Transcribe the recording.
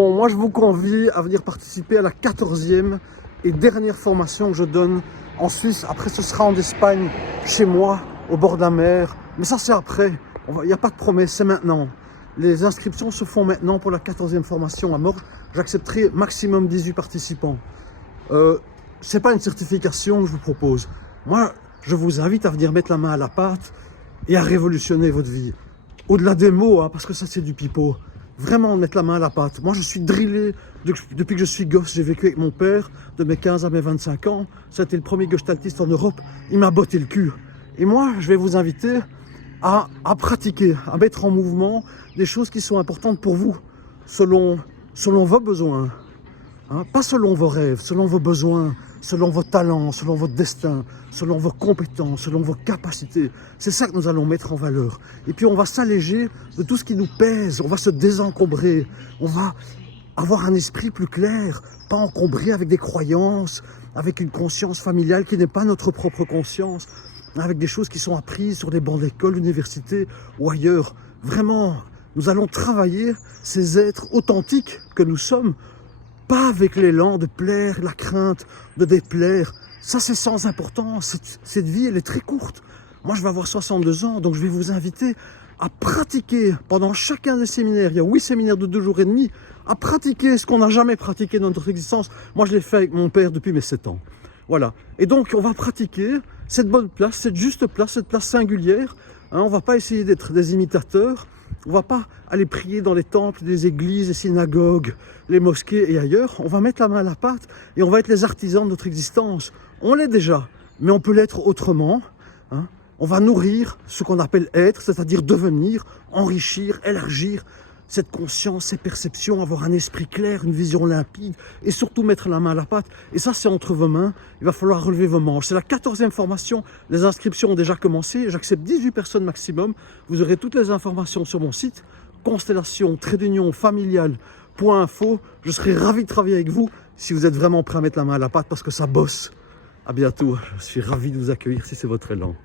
Bon, moi, je vous convie à venir participer à la 14e et dernière formation que je donne en Suisse. Après, ce sera en Espagne, chez moi, au bord de la mer. Mais ça, c'est après. Il n'y a pas de promesse, c'est maintenant. Les inscriptions se font maintenant pour la 14e formation à Morges. J'accepterai maximum 18 participants. Ce n'est pas une certification que je vous propose. Moi, je vous invite à venir mettre la main à la pâte et à révolutionner votre vie. Au-delà des mots, parce que ça, c'est du pipeau. Vraiment mettre la main à la pâte. Moi, je suis drillé depuis que je suis gosse. J'ai vécu avec mon père de mes 15 à mes 25 ans. Ça a été le premier gestaltiste en Europe. Il m'a botté le cul. Et moi, je vais vous inviter à pratiquer, à mettre en mouvement des choses qui sont importantes pour vous, selon vos besoins. Pas selon vos rêves, selon vos besoins, selon vos talents, selon votre destin, selon vos compétences, selon vos capacités. C'est ça que nous allons mettre en valeur. Et puis on va s'alléger de tout ce qui nous pèse, on va se désencombrer, on va avoir un esprit plus clair, pas encombré avec des croyances, avec une conscience familiale qui n'est pas notre propre conscience, avec des choses qui sont apprises sur des bancs d'école, université ou ailleurs. Vraiment, nous allons travailler ces êtres authentiques que nous sommes, pas avec l'élan de plaire, la crainte de déplaire. Ça, c'est sans importance. Cette vie, elle est très courte. Moi, je vais avoir 62 ans, donc je vais vous inviter à pratiquer pendant chacun des séminaires. Il y a 8 séminaires de 2 jours et demi, à pratiquer ce qu'on n'a jamais pratiqué dans notre existence. Moi, je l'ai fait avec mon père depuis mes 7 ans. Voilà. Et donc, on va pratiquer cette bonne place, cette juste place, cette place singulière. On ne va pas essayer d'être des imitateurs. On ne va pas aller prier dans les temples, les églises, les synagogues, les mosquées et ailleurs. On va mettre la main à la pâte et on va être les artisans de notre existence. On l'est déjà, mais on peut l'être autrement. On va nourrir ce qu'on appelle être, c'est-à-dire devenir, enrichir, élargir cette conscience, ces perceptions, avoir un esprit clair, une vision limpide et surtout mettre la main à la pâte. Et ça, c'est entre vos mains. Il va falloir relever vos manches. C'est la 14e formation. Les inscriptions ont déjà commencé. J'accepte 18 personnes maximum. Vous aurez toutes les informations sur mon site constellation-familiale.info. Je serai ravi de travailler avec vous si vous êtes vraiment prêt à mettre la main à la pâte parce que ça bosse. À bientôt. Je suis ravi de vous accueillir si c'est votre élan.